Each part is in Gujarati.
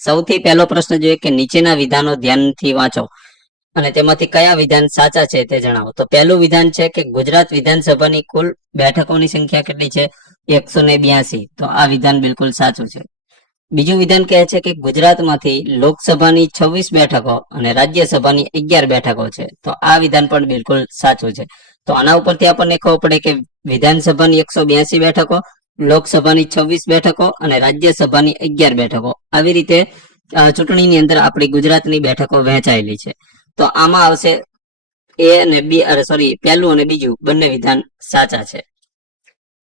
સૌથી પહેલો પ્રશ્ન જોઈએ કે નીચેના વિધાનો ધ્યાનથી વાંચો અને તેમાંથી કયા વિધાન સાચા છે તે જણાવો. તો પહેલું વિધાન છે કે ગુજરાત વિધાનસભાની કુલ બેઠકોની સંખ્યા કેટલી છે? 182. તો આ વિધાન બિલકુલ સાચું છે. બીજું વિધાન કહે છે કે ગુજરાતમાંથી લોકસભાની 26 બેઠકો અને રાજ્યસભાની 11 બેઠકો છે. તો આ વિધાન પણ બિલકુલ સાચું છે. તો આના ઉપરથી આપણને ખબર પડે કે વિધાનસભાની 182 બેઠકો, લોકસભાની 26 બેઠકો અને રાજ્યસભાની 11 બેઠકો, આવી રીતે ચૂંટણીની અંદર આપણી ગુજરાતની બેઠકો વહેંચાયેલી છે. તો આમાં આવશે એ અને બી, પહેલું અને બીજું બંને વિધાન સાચા છે.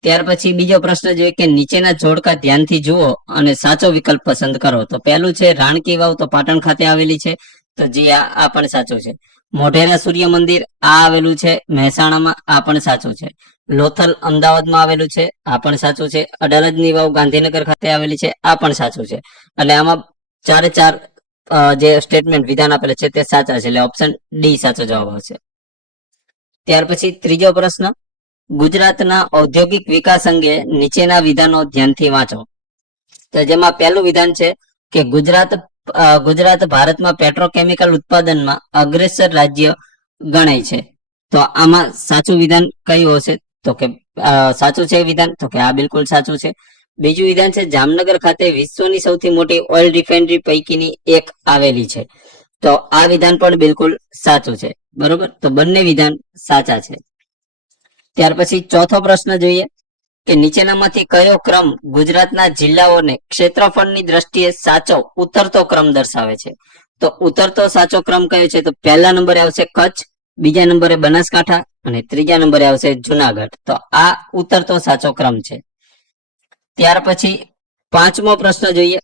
ત્યાર પછી બીજો પ્રશ્ન જોઈએ કે નીચેના જોડકા ધ્યાનથી જુઓ અને સાચો વિકલ્પ પસંદ કરો. તો પહેલું છે રાણકી વાવ, તો પાટણ ખાતે આવેલી છે. તો જી આ પણ સાચું છે. મોઢેરા સૂર્ય મંદિર આ આવેલું છે મહેસાણામાં, આ પણ સાચું છે. લોથલ અમદાવાદમાં આવેલું છે, આ પણ સાચું છે. અડાલજની વાવ ગાંધીનગર ખાતે આવેલી છે, આ પણ સાચું છે. એટલે આમાં ચારે ચાર જે સ્ટેટમેન્ટ વિધાન આપેલા છે તે સાચા છે. એટલે ઓપ્શન ડી સાચો જવાબ આવશે. ત્યાર પછી ત્રીજો પ્રશ્ન, ગુજરાતના ઔદ્યોગિક વિકાસ અંગે નીચેના વિધાનો ધ્યાનથી વાંચો. તો જેમાં પહેલું વિધાન છે કે ગુજરાત ભારતમાં પેટ્રોકેમિકલ ઉત્પાદનમાં અગ્રેસર રાજ્ય ગણાય છે. તો આમાં સાચું વિધાન કયું હશે? તો કે સાચું છે વિધાન, તો કે આ બિલકુલ સાચું છે. બીજું વિધાન છે જામનગર ખાતે વિશ્વની સૌથી મોટી ઓઇલ રિફાઇનરી પૈકીની એક આવેલી છે. તો આ વિધાન પણ બિલકુલ સાચું છે. બરોબર, તો બંને વિધાન સાચા છે. ત્યાર પછી ચોથો પ્રશ્ન જોઈએ કે નીચેનામાંથી કયો ક્રમ ગુજરાતના જિલ્લાઓને ક્ષેત્રફળની દ્રષ્ટિએ સાચો ઉતરતો ક્રમ દર્શાવે છે? તો ઉતરતો સાચો ક્રમ કયો છે? તો પહેલા નંબરે આવશે કચ્છ, બીજા નંબરે બનાસકાંઠા અને ત્રીજા નંબરે આવશે જુનાગઢ. તો આ ઉતરતો સાચો ક્રમ છે. ત્યાર પછી પાંચમો પ્રશ્ન જોઈએ.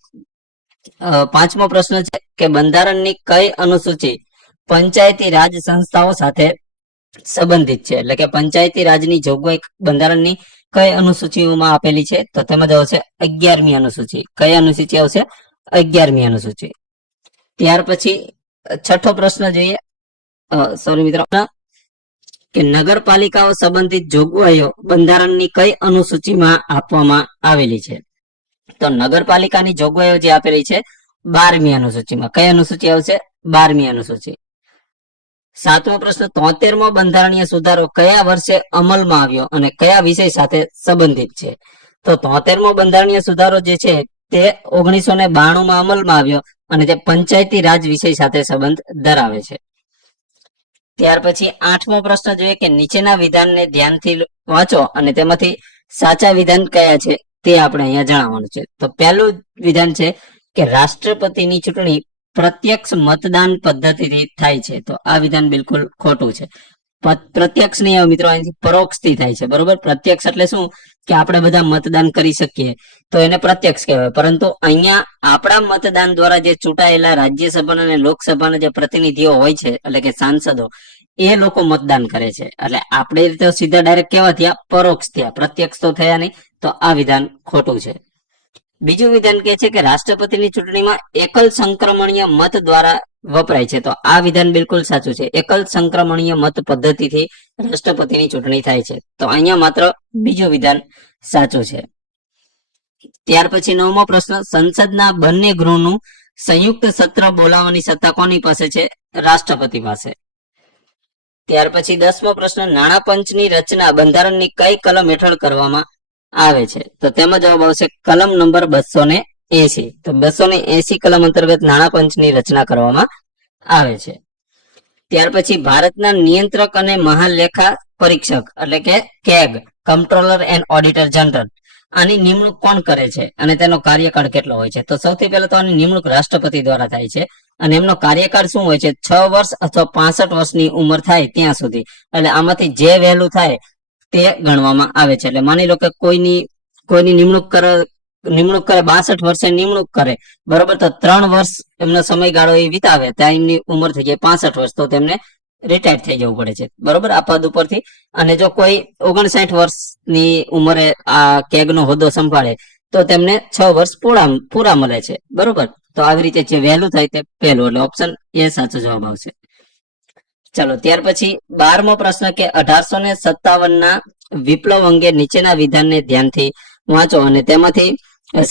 પાંચમો પ્રશ્ન છે કે બંધારણની કઈ અનુસૂચિ પંચાયતી રાજ સંસ્થાઓ સાથે સંબંધિત છે? એટલે કે પંચાયતી રાજની જોગવાઈ બંધારણની કઈ અનુસૂચિઓમાં આપેલી છે? તો તેમાં આવશે 11મી અનુસૂચિ. કઈ અનુસૂચિ આવશે? 11મી અનુસૂચિ. ત્યાર પછી છઠ્ઠો પ્રશ્ન જોઈએ. મિત્રો, કે નગરપાલિકાઓ સંબંધિત જોગવાઈઓ બંધારણની કઈ અનુસૂચિમાં આપવામાં આવેલી છે? તો નગરપાલિકાની જોગવાઈઓ જે આપેલી છે 12મી અનુસૂચિમાં. કઈ અનુસૂચિ આવશે? 12મી અનુસૂચિ. સાતમો પ્રશ્ન, 73મો બંધારણીય સુધારો કયા વર્ષે અમલમાં આવ્યો અને કયા વિષય સાથે સંબંધિત છે? તો 73મો બંધારણીય સુધારો જે છે તે 1992માં અમલમાં આવ્યો અને તે પંચાયતી રાજ વિષય સાથે સંબંધ ધરાવે છે. ત્યાર પછી આઠમો પ્રશ્ન જોઈએ કે નીચેના વિધાનને ધ્યાનથી વાંચો અને તેમાંથી સાચા વિધાન કયા છે તે આપણે અહીંયા જણાવવાનું છે. તો પહેલું વિધાન છે કે રાષ્ટ્રપતિની ચૂંટણી પ્રત્યક્ષ મતદાન પદ્ધતિથી થાય છે. તો આ વિધાન બિલકુલ ખોટું છે. પ્રત્યક્ષ નહીં મિત્રો, અહીંથી પરોક્ષથી થાય છે. બરોબર, પ્રત્યક્ષ એટલે શું કે આપણે બધા મતદાન કરી શકીએ તો એને પ્રત્યક્ષ કહેવાય. પરંતુ અહીંયા આપણા મતદાન દ્વારા જે ચૂંટાયેલા રાજ્યસભાના અને લોકસભાના જે પ્રતિનિધિઓ હોય છે, એટલે કે સાંસદો, એ લોકો મતદાન કરે છે. એટલે આપણે રીતે સીધા ડાયરેક્ટ કેવા થયા? પરોક્ષ થયા, પ્રત્યક્ષ તો થયા નહીં. તો આ વિધાન ખોટું છે. બીજું વિધાન કહે છે કે રાષ્ટ્રપતિની ચૂંટણીમાં એકલ સંક્રમણીય મત દ્વારા વપરાય છે. તો આ વિધાન બિલકુલ સાચું છે. એકલ સંક્રમણીય મત પદ્ધતિથી રાષ્ટ્રપતિની ચૂંટણી થાય છે. તો અહીંયા માત્ર બીજું વિધાન સાચું છે. ત્યાર પછી નવમો પ્રશ્ન, સંસદના બંને ગૃહનું સંયુક્ત સત્ર બોલાવવાની સત્તા કોની પાસે છે? રાષ્ટ્રપતિ પાસે. ત્યાર પછી 10મો પ્રશ્ન, નાણાં પંચની રચના બંધારણની કઈ કલમ હેઠળ કરવામાં આવે છે? તો તેમાં જવાબ આવશે કલમ નંબર 280. તો 280 કલમ અંતર્ગત નાણાં પંચની રચના કરવામાં આવે છે. ત્યાર પછી ભારતના નિયંત્રક અને મહાલેખા પરીક્ષક એટલે કે કેગ, કમ્પ્ટ્રોલર એન્ડ ઓડિટર જનરલ, આની નિમણૂક કોણ કરે છે અને તેનો કાર્યકાળ કેટલો હોય છે? તો સૌથી પહેલા તો આની નિમણૂક રાષ્ટ્રપતિ દ્વારા થાય છે અને એમનો કાર્યકાળ શું હોય છે? 6 વર્ષ અથવા 65 વર્ષની ઉંમર થાય ત્યાં સુધી. એટલે આમાંથી જે વહેલું થાય તે ગણવામાં આવે છે. એટલે માની લો કે કોઈની નિમણૂક કરે 62 વર્ષે નિમણૂક કરે, બરોબર, તો 3 વર્ષ એમનો સમયગાળો એ વિતાવે ત્યાં એમની ઉંમર થઈ જાય 65 વર્ષ, તો તેમને રિટાયર થઈ જવું પડે છે. બરોબર, આ પદ ઉપરથી. અને જો કોઈ 59 વર્ષની ઉંમરે આ કેગનો હોદ્દો સંભાળે તો તેમને 6 વર્ષ પૂરા મળે છે. બરોબર, તો આવી રીતે જે વહેલું થાય તે પહેલું, એટલે ઓપ્શન એ સાચો જવાબ આવશે. ચલો, ત્યાર પછી 12મો પ્રશ્ન કે 1857ના વિપ્લવ અંગે નીચેના વિધાનને ધ્યાનથી વાંચો અને તેમાંથી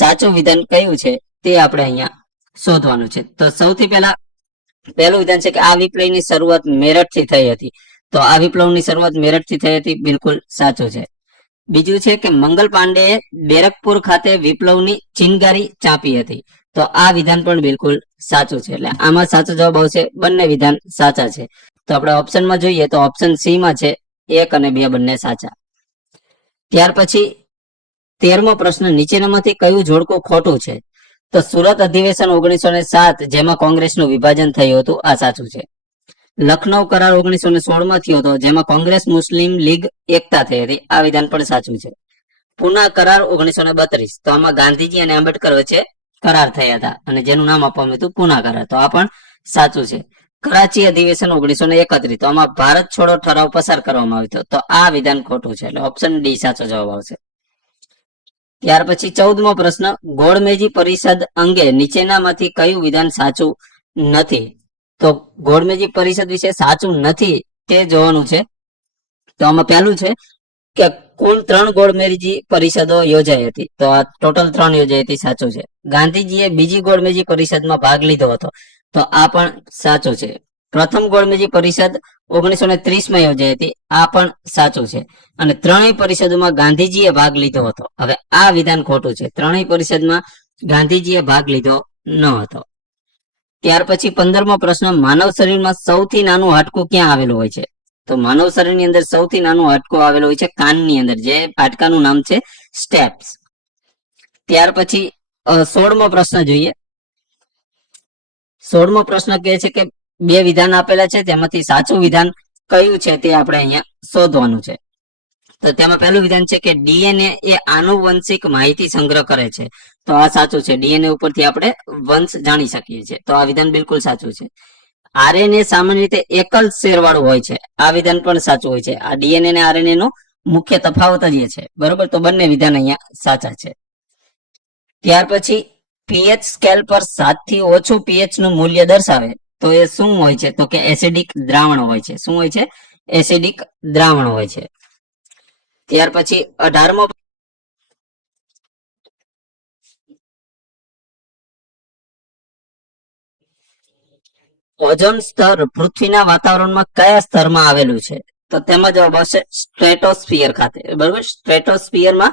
સાચું વિધાન કયું છે તે આપણે અહીંયા શોધવાનું છે. તો સૌથી પહેલું વિધાન છે કે આ વિપ્લવની શરૂઆત મેરઠથી થઈ હતી. તો આ વિપ્લવની શરૂઆત મેરઠથી થઈ હતી, બિલકુલ સાચું છે. બીજું છે કે મંગલ પાંડેએ બેરકપુર ખાતે વિપ્લવની ચિનગારી ચાંપી હતી. તો આ વિધાન પણ બિલકુલ સાચું છે. એટલે આમાં સાચો જવાબ આવશે, બંને વિધાન સાચા છે. તો આપણે ઓપ્શનમાં જોઈએ તો ઓપ્શન સી માં છે 1 અને 2 બંને સાચા. ત્યાર પછી 13મો પ્રશ્ન, નીચેનામાંથી કયું જોડકું ખોટું છે? તો સુરત અધિવેશન 1907 જેમાં કોંગ્રેસનું વિભાજન થયું હતું, આ સાચું છે. લખનૌ કરાર 1916 માં થયો હતો જેમાં કોંગ્રેસ મુસ્લિમ લીગ એકતા થઈ હતી, આ વિધાન પણ સાચું છે. પુના કરાર 1932, તો આમાં ગાંધીજી અને આંબેડકર વચ્ચે કરાર થયા હતા અને જેનું નામ આપવામાં હતું પુના કરાર, તો આ પણ સાચું છે. કરાચી અધિવેશન 1931, તો આમાં ભારત છોડો ઠરાવ પસાર કરવામાં આવ્યો હતો, તો આ વિધાન ખોટું છે. એટલે ઓપ્શન ડી સાચો જવાબ આવશે. ત્યાર પછી 14મો પ્રશ્ન, ગોળમેજી પરિષદ અંગે નીચેનામાંથી કયું વિધાન સાચું નથી? તો ગોળમેજી પરિષદ વિશે સાચું નથી તે જોવાનું છે. તો આમાં પહેલું છે કે કુલ 3 ગોળમેજી પરિષદો યોજાઈ હતી, તો આ ટોટલ 3 યોજાઈ હતી, સાચું છે. ગાંધીજીએ બીજી ગોળમેજી પરિષદમાં ભાગ લીધો હતો, તો આ પણ સાચું છે. પ્રથમ ગોળમેજી પરિષદ 1930 માં યોજાઈ હતી, આ પણ સાચું છે. અને ત્રણેય પરિષદોમાં ગાંધીજીએ ભાગ લીધો હતો. હવે આ વિધાન ખોટું છે, ત્રણેય પરિષદમાં ગાંધીજીએ ભાગ લીધો ન હતો. ત્યાર પછી 15મો પ્રશ્ન, માનવ શરીરમાં સૌથી નાનું હાડકું ક્યાં આવેલું હોય છે? તો માનવ શરીરની અંદર સૌથી નાનું હાડકું આવેલું હોય છે કાનની અંદર, જે હાડકાનું નામ છે સ્ટેપ્સ. ત્યાર પછી 16મો પ્રશ્ન જોઈએ. 16મો પ્રશ્ન કહે છે કે 2 વિધાન આપેલા છે, તેમાંથી સાચું વિધાન કયું છે તે આપણે અહીંયા શોધવાનું છે. તો તેમાં પહેલું વિધાન છે કે ડીએનએ એ આનુવંશિક માહિતી સંગ્રહ કરે છે, તો આ સાચું છે. ડીએનએ ઉપરથી આપણે વંશ જાણી શકીએ છીએ, તો આ વિધાન બિલકુલ સાચું છે. આરએનએ સામાન્ય રીતે એકલ શેરવાળું હોય છે, આ વિધાન પણ સાચું હોય છે. આ ડીએનએ અને આરએનએ નો મુખ્ય તફાવત જ એ છે, બરોબર. તો બંને વિધાન અહીંયા સાચા છે. ત્યાર પછી પીએચ સ્કેલ પર 7 થી ઓછું પીએચ નું મૂલ્ય દર્શાવે તો એ શું હોય છે? તો કે એસિડિક દ્રાવણ હોય છે. શું હોય છે? એસિડિક દ્રાવણ હોય છે. ત્યાર પછી 18મો, ઓઝોન સ્તર પૃથ્વીના વાતાવરણમાં કયા સ્તરમાં આવેલું છે? તો તેમાં જવાબ આવશે સ્ટ્રેટોસ્ફિયર ખાતે, બરોબર. સ્ટ્રેટોસ્ફિયરમાં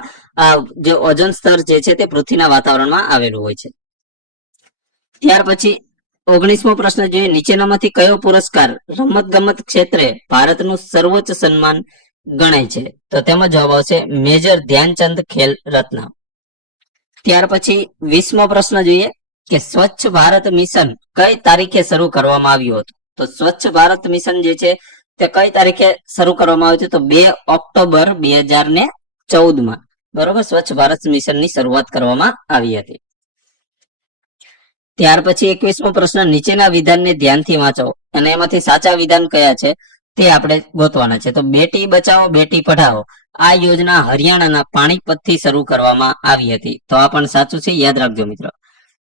જે ઓઝોન સ્તર જે છે તે પૃથ્વીના વાતાવરણમાં આવેલું હોય છે. ત્યાર પછી 19મો પ્રશ્ન જોઈએ, નીચેનામાંથી કયો પુરસ્કાર રમત ગમત ક્ષેત્રે ભારતનું સર્વોચ્ચ સન્માન ગણાય છે? તો તેમાં જવાબ આવશે મેજર ધ્યાનચંદ ખેલ રત્ન. ત્યાર પછી 20મો પ્રશ્ન જોઈએ કે સ્વચ્છ ભારત મિશન કઈ તારીખે શરૂ કરવામાં આવ્યું હતું? તો સ્વચ્છ ભારત મિશન જે છે તે કઈ તારીખે શરૂ કરવામાં આવ્યું હતું? તો 2 ઓક્ટોબર 2014 માં, બરોબર, સ્વચ્છ ભારત મિશનની શરૂઆત કરવામાં આવી હતી. ત્યાર પછી 21મો પ્રશ્ન, નીચેના વિધાનને ધ્યાનથી વાંચો અને એમાંથી સાચા વિધાન કયા છે તે આપણે ગોતવાના છે. તો બેટી બચાવો બેટી પઢાઓ આ યોજના હરિયાણાના પાણીપતથી શરૂ કરવામાં આવી હતી, તો આ પણ સાચું છે, યાદ રાખજો મિત્રો.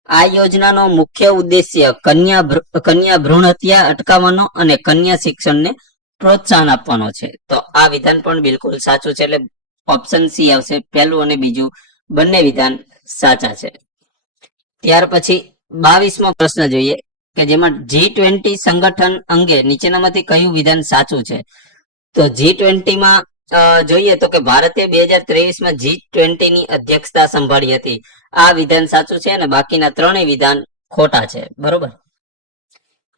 આ યોજનાનો મુખ્ય ઉદ્દેશ્ય કન્યા ભ્રૂણ હત્યા અટકાવવાનો અને કન્યા શિક્ષણને પ્રોત્સાહન આપવાનો છે, તો આ વિધાન પણ બિલકુલ સાચું છે. એટલે ઓપ્શન સી આવશે, પહેલું અને બીજું બંને વિધાન સાચા છે. ત્યાર પછી 22મો પ્રશ્ન જોઈએ કે જેમાં G20 સંગઠન અંગે નીચેનામાંથી કયું વિધાન સાચું છે? તો G20 માં જોઈએ તો કે ભારતે 2023 માં G20 ની અધ્યક્ષતા સંભાળી હતી, આ વિધાન સાચું છે અને બાકીના ત્રણેય વિધાન ખોટા છે, બરોબર.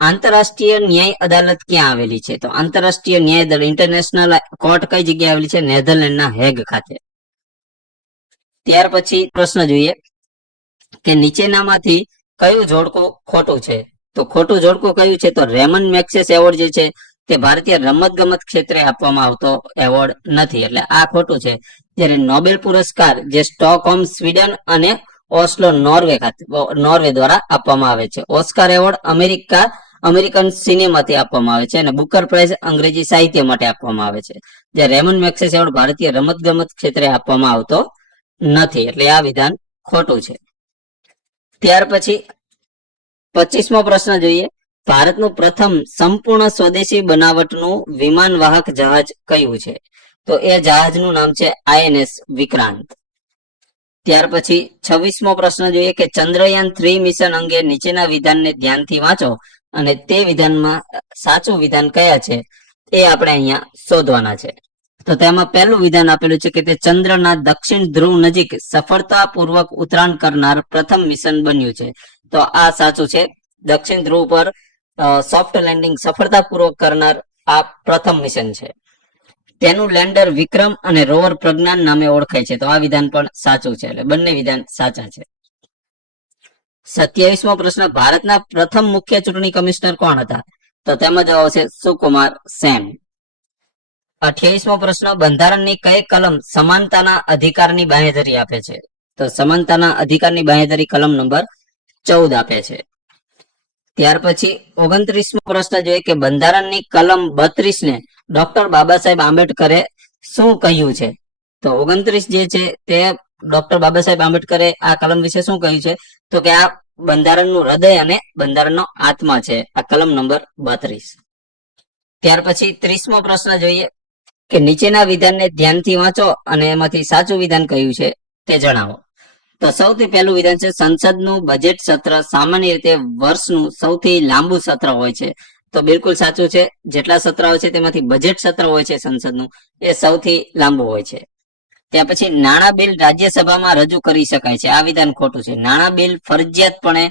આંતરરાષ્ટ્રીય ન્યાય અદાલત ક્યાં આવેલી છે? તો આંતરરાષ્ટ્રીય ન્યાય અદાલત ઇન્ટરનેશનલ કોર્ટ કઈ જગ્યાએ આવેલી છે? નેધરલેન્ડના હેગ ખાતે. ત્યાર પછી પ્રશ્ન જોઈએ કે નીચેનામાંથી કયું જોડકું ખોટું છે? તો ખોટું જોડકું કયું છે? તો રેમન મેક્સેસ એવોર્ડ જે છે તે ભારતીય રમત ગમત ક્ષેત્રે આપવામાં આવતો એવોર્ડ નથી, એટલે આ ખોટું છે. જ્યારે નોબેલ પુરસ્કાર જે સ્ટોકહોમ સ્વીડન અને ઓસ્લો નોર્વે દ્વારા આપવામાં આવે છે. ઓસ્કાર એવોર્ડ અમેરિકન સિનેમાથી આપવામાં આવે છે અને બુકર પ્રાઇઝ અંગ્રેજી સાહિત્ય માટે આપવામાં આવે છે. જ્યારે રેમન મેક્સેસ એવોર્ડ ભારતીય રમત ગમત ક્ષેત્રે આપવામાં આવતો નથી, એટલે આ વિધાન ખોટું છે. ત્યાર પછી 25મો પ્રશ્ન જોઈએ, ભારતનું પ્રથમ સંપૂર્ણ સ્વદેશી બનાવટનું વિમાન વાહક જહાજ કયું છે? તો એ જહાજનું નામ છે INS વિક્રાંત. ત્યાર પછી 26મો પ્રશ્ન જોઈએ કે ચંદ્રયાન-3 મિશન અંગે નીચેના વિધાનને ધ્યાનથી વાંચો અને તે વિધાનમાં સાચું વિધાન કયા છે એ આપણે અહીંયા શોધવાના છે. તો તેમાં પહેલું વિધાન આપેલું છે કે તે ચંદ્રના દક્ષિણ ધ્રુવ નજીક સફળતાપૂર્વક ઉતરાણ કરનાર પ્રથમ મિશન બન્યું છે. તો આ સાચું છે. દક્ષિણ ધ્રુવ પર સોફ્ટ લેન્ડિંગ સફળતાપૂર્વક કરનાર આ પ્રથમ મિશન છે. તેનું લેન્ડર વિક્રમ અને રોવર પ્રજ્ઞાન નામે ઓળખાય છે. તો આ વિધાન પણ સાચું છે. એટલે બંને વિધાન સાચા છે. 27મો પ્રશ્ન ભારતના પ્રથમ મુખ્ય ચૂંટણી કમિશનર કોણ હતા? તો તેમાં જવાબ છે સુકુમાર સેન. 28મો પ્રશ્ન બંધારણની કઈ કલમ સમાનતાના અધિકારની બાંહેધરી આપે છે? તો સમાનતાના અધિકારની બાંહેધરી કલમ નંબર 14 આપે છે. ત્યાર પછી 29મો પ્રશ્ન જોઈએ કે બંધારણની કલમ 32 ને ડોક્ટર બાબા સાહેબ આંબેડકરે શું કહ્યું છે? તો 29 જે છે તે ડોક્ટર બાબા સાહેબ આંબેડકરે આ કલમ વિશે શું કહ્યું છે? તો કે આ બંધારણનું હૃદય અને બંધારણનો આત્મા છે, આ કલમ નંબર 32. ત્યાર પછી 30મો પ્રશ્ન જોઈએ કે નીચેના વિધાનને ધ્યાનથી વાંચો અને એમાંથી સાચું વિધાન કયું છે તે જણાવો. તો સૌથી પહેલું વિધાન છે સંસદનું બજેટ સત્ર સામાન્ય રીતે વર્ષનું સૌથી લાંબુ સત્ર હોય છે. તો બિલકુલ સાચું છે. જેટલા સત્ર હોય છે તેમાંથી બજેટ સત્ર હોય છે સંસદનું એ સૌથી લાંબુ હોય છે. ત્યાં પછી નાણાં બિલ રાજ્યસભામાં રજૂ કરી શકાય છે. આ વિધાન ખોટું છે. નાણાં બિલ ફરજિયાતપણે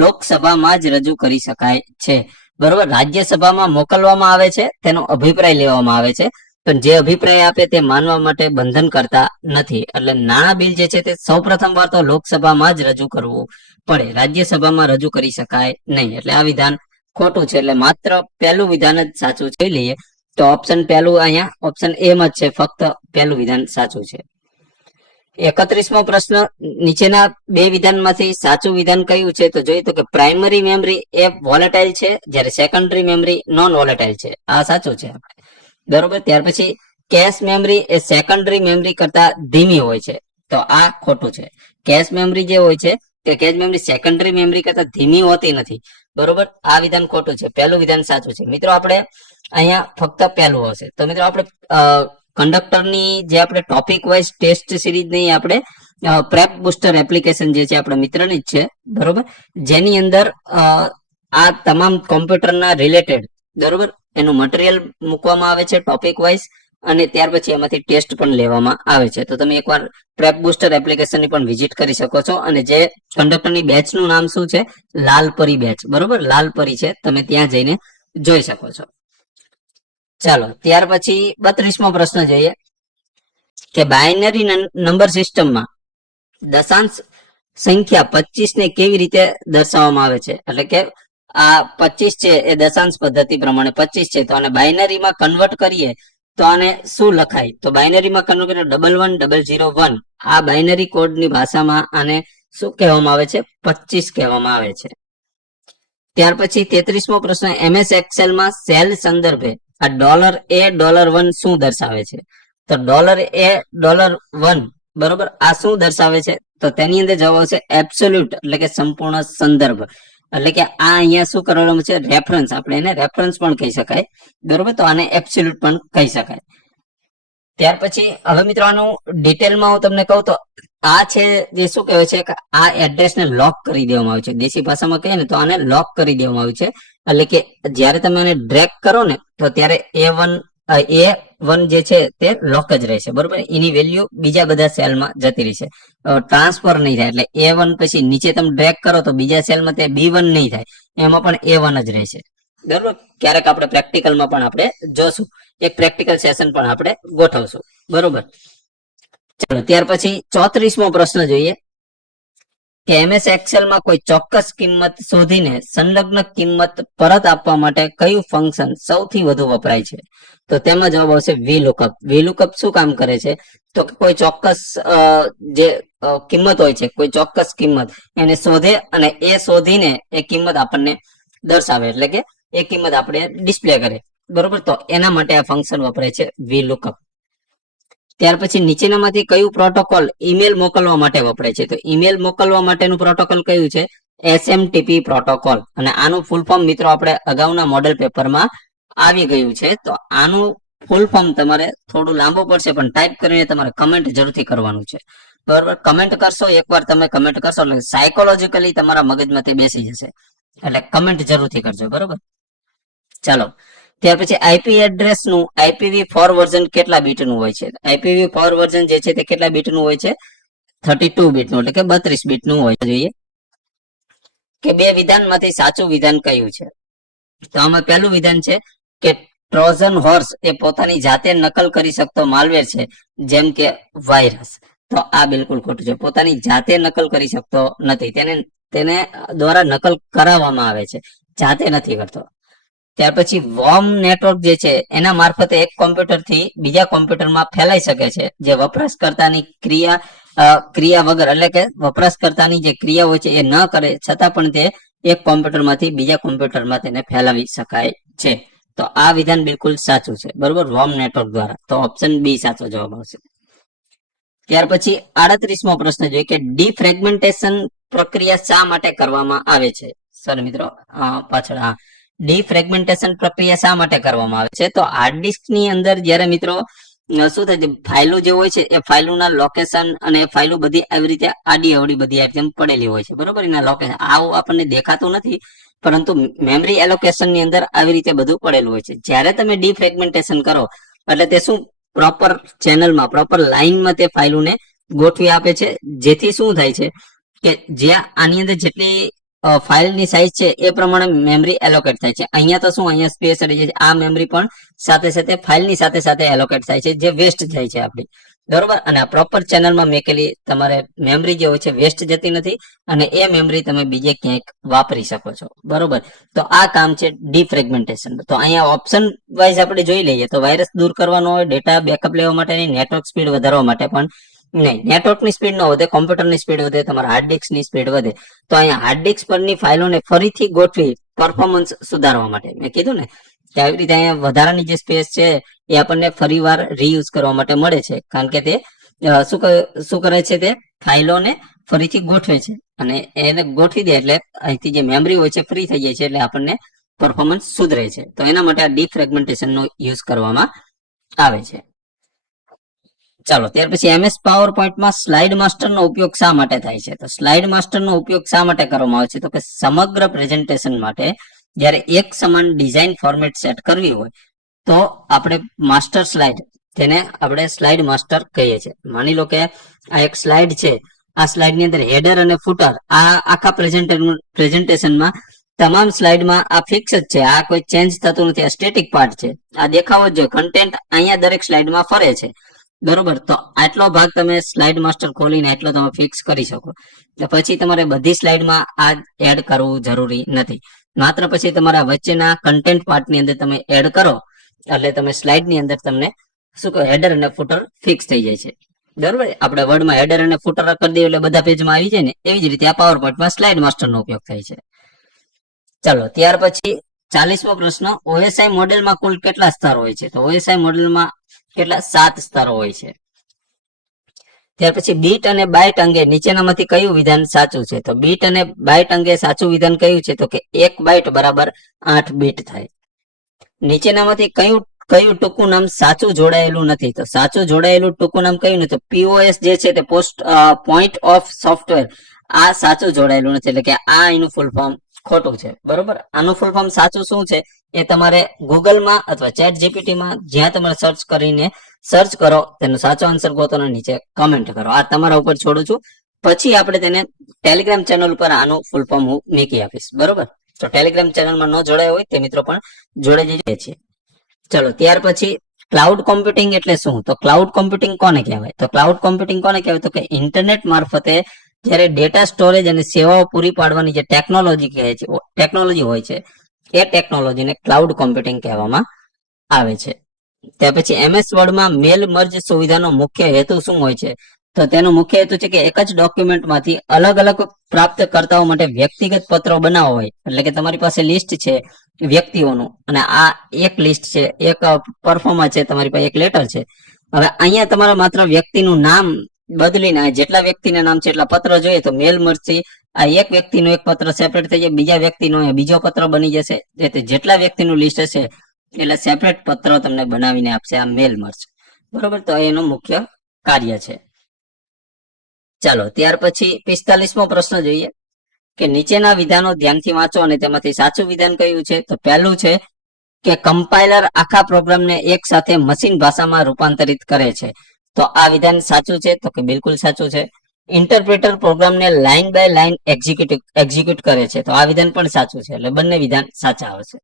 લોકસભામાં જ રજૂ કરી શકાય છે. બરોબર, રાજ્યસભામાં મોકલવામાં આવે છે, તેનો અભિપ્રાય લેવામાં આવે છે, પણ જે અભિપ્રાય આપે તે માનવા માટે બંધન કરતા નથી. એટલે નાણાં બિલ જે છે તે સૌ પ્રથમ વાર તો લોકસભામાં જ રજૂ કરવું પડે, રાજ્યસભામાં રજૂ કરી શકાય નહીં. એટલે આ વિધાન ખોટું છે. એટલે માત્ર પહેલું વિધાન જ સાચું જોઈ લઈએ તો ઓપ્શન પહેલું અહીંયા ઓપ્શન એ માં જ છે, ફક્ત પહેલું વિધાન સાચું છે. 31મો પ્રશ્ન નીચેના બે વિધાનમાંથી સાચું વિધાન કયું છે? તો જોઈએ તો કે પ્રાઇમરી મેમરી એ વોલેટાઇલ છે જ્યારે સેકન્ડરી મેમરી નોન વોલેટાઇલ છે. આ સાચું છે બરોબર. ત્યાર પછી કેશ મેમરી એ સેકન્ડરી મેમરી કરતા ધીમી હોય છે. તો આ ખોટું છે. કેશ મેમરી જે હોય છે કે કેશ મેમરી સેકન્ડરી મેમરી કરતા ધીમી હોતી નથી. બરોબર, આ વિધાન ખોટું છે. પહેલું વિધાન સાચું છે. મિત્રો આપણે અહીંયા ફક્ત પહેલું હશે. તો મિત્રો આપણે કંડક્ટરની જે આપણે ટોપિક વાઇઝ ટેસ્ટ સિરીઝની આપણે પ્રેપ બુસ્ટર એપ્લિકેશન જે છે આપણા મિત્રની જ છે, બરોબર, જેની અંદર આ તમામ કોમ્પ્યુટરના રિલેટેડ બરોબર એનું મટીરિયલ મૂકવામાં આવે છે ટોપિક વાઇઝ, અને ત્યાર પછી એમાંથી ટેસ્ટ પણ લેવામાં આવે છે. તો તમે એકવાર પ્રેપ બુસ્ટર એપ્લિકેશનની પણ વિઝિટ કરી શકો છો. અને જે કંડક્ટરની બેચનું નામ શું છે? લાલપરી બેચ. બરોબર, લાલપરી છે, તમે ત્યાં જઈને જોઈ શકો છો. ચાલો ત્યાર પછી 32મો પ્રશ્ન જોઈએ કે બાયનરી નંબર સિસ્ટમમાં દશાંશ સંખ્યા 25 ને કેવી રીતે દર્શાવવામાં આવે છે? એટલે કે આ 25 છે એ દશાંશ પદ્ધતિ પ્રમાણે 25 છે, તો આને બાયનરીમાં કન્વર્ટ કરીએ તો આને શું લખાય? તો બાયનરીમાં કન્વર્ટ કરીએ 11001. આ બાયનરી કોડની ભાષામાં આને શું કહેવામાં આવે છે? 25 કહેવામાં આવે છે. ત્યાર પછી 33મો પ્રશ્ન MS એક્સેલમાં સેલ સંદર્ભે આ $A$1 શું દર્શાવે છે? તો $A$1 બરોબર આ શું દર્શાવે છે? તો તેની અંદર જવાબ આવશે એબ્સોલ્યુટ, એટલે કે સંપૂર્ણ સંદર્ભ. એટલે કે આ અહીંયા શું કરવાનું છે? રેફરન્સ. આપણે એને રેફરન્સ પણ કહી શકાય, બરોબર, તો આને એબ્સોલ્યુટ પણ કહી શકાય. ત્યાર પછી હવે મિત્રો આનું ડિટેલમાં હું તમને કહું તો આ છે જે શું કહેવાય છે કે આ એડ્રેસને લોક કરી દેવામાં આવ્યું છે. દેશી ભાષામાં કહીએ ને તો આને લોક કરી દેવામાં આવ્યું છે. એટલે કે જ્યારે તમે આને ડ્રેગ કરો ને તો ત્યારે A1 જે છે તે લોક જ રહેશે, બરોબર, એની વેલ્યુ બીજા બધા સેલમાં જતી રહેશે, ટ્રાન્સફર નહીં થાય. એટલે A1 પછી નીચે તમે ડ્રેગ કરો તો બીજા સેલમાં તે B1 નહીં થાય, એમાં પણ A1 જ રહેશે, બરોબર. ક્યારેક આપણે પ્રેક્ટિકલમાં પણ આપણે જોશું, એક પ્રેક્ટિકલ સેશન પણ આપણે ગોઠવશું, બરોબર. ચાલો ત્યાર પછી 34મો પ્રશ્ન જોઈએ કે MS એક્સેલમાં કોઈ ચોક્કસ કિંમત શોધીને સંલગ્ન કિંમત પરત આપવા માટે કયું ફંક્શન સૌથી વધુ વપરાય છે? તો તેમાં જવાબ આવશે VLOOKUP. VLOOKUP શું કામ કરે છે? તો કોઈ ચોક્કસ જે કિંમત હોય છે, કોઈ ચોક્કસ કિંમત એને શોધે અને એ શોધીને એ કિંમત આપણને દર્શાવે, એટલે કે એ કિંમત આપણે ડિસ્પ્લે કરે, બરોબર. તો એના માટે આ ફંક્શન વપરાય છે VLOOKUP. ત્યાર પછી નીચેનામાંથી કયું પ્રોટોકોલ ઈમેલ મોકલવા માટે વપરાય છે? તો ઈમેલ મોકલવા માટેનું પ્રોટોકોલ કયું છે? SMTP protocol. અને આનું ફૂલ ફોર્મ મિત્રો આપણે અગાઉના મોડેલ પેપરમાં આવી ગયું છે. તો આનું ફૂલ ફોર્મ તમારે થોડું લાંબુ પડશે, પણ ટાઈપ કરીને તમારે કમેન્ટ જરૂરથી કરવાનું છે. બરોબર, કમેન્ટ કરશો, એકવાર તમે કમેન્ટ કરશો એટલે સાયકોલોજીકલી તમારા મગજમાં તે બેસી જશે, એટલે કમેન્ટ જરૂરથી કરજો. બરોબર, ચાલો ત્યાર પછી આઈપી એડ્રેસ નું IPv4 વર્ઝન કેટલા બીટ નું હોય છે? IPv4 વર્ઝન જે છે તે કેટલા બીટ નું હોય છે? 32 બીટ નું, એટલે કે 32 બીટ નું હોય જોઈએ. કે બે વિધાનમાંથી સાચું વિધાન કયું છે? તો આમાં પહેલું વિધાન છે કે ટ્રોજન હોર્સ એ પોતાની જાતે નકલ કરી શકતો માલવેર છે, જેમ કે વાયરસ. તો આ બિલકુલ ખોટું છે. પોતાની જાતે નકલ કરી શકતો નથી, તેને દ્વારા નકલ કરાવવામાં આવે છે, જાતે નથી કરતો. ત્યાર પછી વોર્મ નેટવર્ક જે છે એના મારફતે એક કોમ્પ્યુટર થી બીજા કોમ્પ્યુટરમાં ફેલાઈ શકે છે, જે વપરાશકર્તાની ક્રિયા વગર, એટલે કે વપરાશકર્તાની જે ક્રિયા હોય છે એ ન કરે છતાં પણ તે એક કોમ્પ્યુટરમાંથી બીજા કોમ્પ્યુટરમાં તેને ફેલાવી શકાય છે. તો આ વિધાન બિલકુલ સાચું છે. બરોબર, વોર્મ નેટવર્ક દ્વારા. તો ઓપ્શન બી સાચો જવાબ આવશે. ત્યાર પછી 38મો પ્રશ્ન જોઈએ કે ડીફ્રેગમેન્ટેશન પ્રક્રિયા શા માટે કરવામાં આવે છે? સર મિત્રો પાછળ ડીફ્રેગમેન્ટેશન પ્રક્રિયા શા માટે કરવામાં આવે છે? તો હાર્ડ ડિસ્ક ની અંદર જ્યારે મિત્રો શું થાય છે, ફાઇલો જે હોય છે એ ફાઇલોના લોકેશન અને ફાઇલો બધી આવી રીતે આડી અવડી બધી આઈટમ પડેલી હોય છે. બરોબર, એના લોકેશન આવું આપણને દેખાતું નથી, પરંતુ મેમરી એલોકેશન ની અંદર આવી રીતે બધું પડેલું હોય છે. જ્યારે તમે ડીફ્રેગમેન્ટેશન કરો એટલે તે શું પ્રોપર ચેનલમાં, પ્રોપર લાઈનમાં તે ફાઇલોને ગોઠવી આપે છે, જેથી શું થાય છે કે જ્યાં આની અંદર જેટલી ફાઇલની સાઇઝ છે એ પ્રમાણે મેમરી એલોકેટ થાય છે. અહીંયા તો શું, અહીંયા સ્પેસ રહી જાય છે, આ મેમરી પણ સાથે સાથે ફાઇલની સાથે સાથે એલોકેટ થાય છે, જે વેસ્ટ થાય છે આપણી. બરોબર, અને આ પ્રોપર ચેનલમાં મેકેલી તમારે મેમરી જે હોય છે વેસ્ટ જતી નથી, અને એ મેમરી તમે બીજે ક્યાંક વાપરી શકો છો. બરોબર, તો આ કામ છે ડીફ્રેગમેન્ટેશન. તો અહીંયા ઓપ્શન વાઇઝ આપણે જોઈ લઈએ તો વાયરસ દૂર કરવાનો હોય, ડેટા બેકઅપ લેવા માટેની, નેટવર્ક સ્પીડ વધારવા માટે પણ નહીં. નેટવર્કની સ્પીડ ન વધે, કોમ્પ્યુટરની સ્પીડ વધે, તમારા હાર્ડ ડિસ્કની સ્પીડ વધે. તો અહીંયા હાર્ડ ડિસ્ક પરની ફાઇલોને ફરીથી ગોઠવી પરફોર્મન્સ સુધારવા માટે મેં કીધું ને કે આવી રીતે અહીંયા વધારાની જે સ્પેસ છે એ આપણને ફરીવાર રીયુઝ કરવા માટે મળે છે, કારણ કે તે શું કરે છે, તે ફાઇલોને ફરીથી ગોઠવે છે, અને એને ગોઠવી દે એટલે અહીંથી જે મેમરી હોય છે ફ્રી થઈ જાય છે, એટલે આપણને પરફોર્મન્સ સુધરે છે. તો એના માટે આ ડીફ્રેગમેન્ટેશન નો યુઝ કરવામાં આવે છે. ચાલો ત્યાર પછી MS પાવર પોઈન્ટમાં સ્લાઇડ માસ્ટરનો ઉપયોગ શા માટે થાય છે? તો સ્લાઇડ માસ્ટરનો ઉપયોગ શા માટે કરવામાં આવે છે? તો કે સમગ્ર પ્રેઝન્ટેશન માટે જ્યારે એક સમાન ડિઝાઇન ફોર્મેટ સેટ કરવી હોય તો આપણે માસ્ટર સ્લાઇડ, તેને આપણે સ્લાઇડ માસ્ટર કહીએ છીએ. માની લો કે આ એક સ્લાઇડ છે, આ સ્લાઇડ ની અંદર હેડર અને ફૂટર, આ આખા પ્રેઝન્ટેશનમાં તમામ સ્લાઇડમાં આ ફિક્સ જ છે, આ કોઈ ચેન્જ થતું નથી, આ સ્ટેટિક પાર્ટ છે, આ દેખાવો જ જોઈએ. કન્ટેન્ટ અહીંયા દરેક સ્લાઇડમાં ફરે છે. બરોબર, તો આટલો ભાગ તમે સ્લાઇડ માસ્ટર ખોલીને એટલો તમે ફિક્સ કરી શકો. પછી તમારે બધી સ્લાઇડમાં આ એડ કરવું જરૂરી નથી. માત્ર પછી તમારા વચ્ચેના કન્ટેન્ટ પાર્ટની અંદર તમે એડ કરો એટલે તમે સ્લાઇડની અંદર તમને શું કહે, હેડર અને ફૂટર ફિક્સ થઈ જાય છે. બરોબર, આપણે વર્ડમાં હેડર અને ફૂટર કરી દઈએ એટલે બધા પેજમાં આવી જાય ને, એવી જ રીતે આ પાવર પોઈન્ટમાં સ્લાઇડ માસ્ટરનો ઉપયોગ થાય છે. ચાલો ત્યાર પછી 40મો પ્રશ્ન, OSI મોડેલમાં કુલ કેટલા સ્તર હોય છે? તો OSI મોડેલમાં કેટલા? 7 સ્તરો હોય છે. ત્યાર પછી બીટ અને બાઇટ અંગે નીચેનામાંથી કયું વિધાન સાચું છે? તો બીટ અને બાઇટ અંગે સાચું વિધાન કયું છે? તો કે 1 બાઇટ બરાબર 8 બીટ થાય. નીચેનામાંથી કયું ટૂંકું નામ સાચું જોડાયેલું નથી? તો સાચું જોડાયેલું ટૂંકું નામ કયું નથી? POS જે છે તે પોઈન્ટ ઓફ સોફ્ટવેર, આ સાચું જોડાયેલું નથી, એટલે કે આ એનું ફૂલ ફોર્મ ખોટું છે. બરોબર, આનું ફૂલ ફોર્મ સાચું શું છે એ તમારે ગૂગલમાં અથવા ચેટ જીપીટીમાં જ્યાં તમારે સર્ચ કરો તેનો સાચો આન્સર ગોતો અને નીચે કમેન્ટ કરો. આ તમારા ઉપર છોડું છું. પછી આપણે તેને ટેલિગ્રામ ચેનલ ઉપર આનું ફૂલ ફોર્મ હું મૂકી આપીશ. બરોબર, તો ટેલિગ્રામ ચેનલમાં ન જોડાયા હોય તે મિત્રો પણ જોડાઈ જઈએ છીએ. ચલો ત્યાર પછી ક્લાઉડ કોમ્પ્યુટિંગ એટલે શું? તો ક્લાઉડ કોમ્પ્યુટિંગ કોને કહેવાય? તો ક્લાઉડ કોમ્પ્યુટિંગ કોને કહેવાય? તો કે ઇન્ટરનેટ મારફતે જ્યારે ડેટા સ્ટોરેજ અને સેવાઓ પૂરી પાડવાની જે ટેકનોલોજી હોય છે એ ટેકનોલોજીને ક્લાઉડ કોમ્પ્યુટિંગ કહેવામાં આવે છે. ત્યાર પછી MS વર્ડમાં મેલ મર્જ સુવિધાનો મુખ્ય હેતુ શું હોય છે? તો તેનો મુખ્ય હેતુ છે કે એક જ ડોક્યુમેન્ટમાંથી અલગ અલગ પ્રાપ્તકર્તાઓ માટે વ્યક્તિગત પત્રો બનાવવા હોય. એટલે કે તમારી પાસે લિસ્ટ છે વ્યક્તિઓનું, અને આ એક લિસ્ટ છે, એક પરફોર્મા છે, તમારી પાસે એક લેટર છે. હવે અહીંયા તમારા માત્ર વ્યક્તિનું નામ બદલીને જેટલા વ્યક્તિના નામ છે એટલા પત્ર જોઈએ તો મેલ મર્જથી આ એક વ્યક્તિનો એક પત્ર સેપરેટ થઈ જાય, બીજા વ્યક્તિનો બીજો પત્ર બની જશે. જેટલા વ્યક્તિનું લિસ્ટ હશે એટલે સેપરેટ પત્ર તમને બનાવીને આપશે આ મેલ મર્જ. બરોબર, તો એનું મુખ્ય કાર્ય છે. ચાલો ત્યાર પછી 45મો પ્રશ્ન જોઈએ કે નીચેના વિધાનો ધ્યાનથી વાંચો અને તેમાંથી સાચું વિધાન કયું છે. તો પહેલું છે કે કમ્પાઇલર આખા પ્રોગ્રામને એક સાથે મશીન ભાષામાં રૂપાંતરિત કરે છે. તો આ વિધાન સાચું છે. તો કે બિલકુલ સાચું છે. ઇન્ટરપ્રેટર પ્રોગ્રામને લાઇન બાય લાઇન એક્ઝિક્યુટ કરે છે. તો આ વિધાન પણ સાચું છે. એટલે બંને વિધાન સાચા આવશે.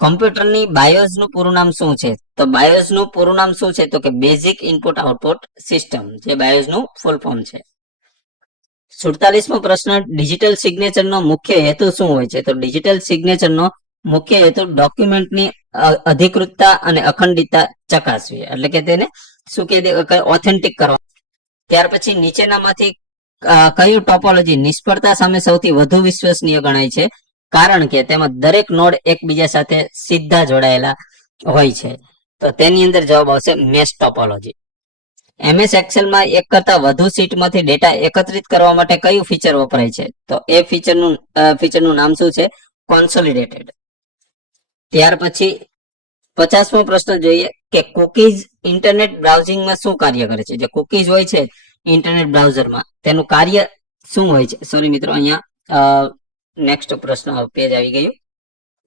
કોમ્પ્યુટરની બાયોસ નું પૂરું નામ શું છે. તો બાયોસ નું પૂરું નામ શું છે. તો કે બેઝિક ઇનપુટ આઉટપુટ સિસ્ટમ, જે બાયોસ નું ફૂલ ફોર્મ છે. 47મો પ્રશ્ન ડિજિટલ સિગ્નેચર નો મુખ્ય હેતુ શું હોય છે. તો ડિજિટલ સિગ્નેચર નો મુખ્ય હેતુ ડોક્યુમેન્ટની અધિકૃતતા અને અખંડિતતા ચકાસવી, એટલે કે તેને શું કે ઓથેન્ટિક કરવા. ત્યાર પછી નીચેનામાંથી કયું ટોપોલોજી નિષ્ફળતા સામે સૌથી વધુ વિશ્વસનીય ગણાય છે. કારણ કે તેમાં દરેક નોડ એકબીજા સાથે સીધા જોડાયેલા હોય છે. તો તેની અંદર જવાબ આવશે મેશ ટોપોલોજી. MS એક્સેલમાં એક કરતા વધુ શીટમાંથી ડેટા એકત્રિત કરવા માટે કયું ફીચર વપરાય છે. તો એ ફીચરનું નામ શું છે. કોન્સોલિડેટેડ. ત્યાર પછી 50મો પ્રશ્ન જોઈએ કે કુકીઝ ઇન્ટરનેટ બ્રાઉઝિંગમાં શું કાર્ય કરે છે. જે કુકીઝ હોય છે ઇન્ટરનેટ બ્રાઉઝરમાં, તેનું કાર્ય શું હોય છે. સોરી મિત્રો, અહીંયા નેક્સ્ટ પ્રશ્ન પેજ આવી ગયું.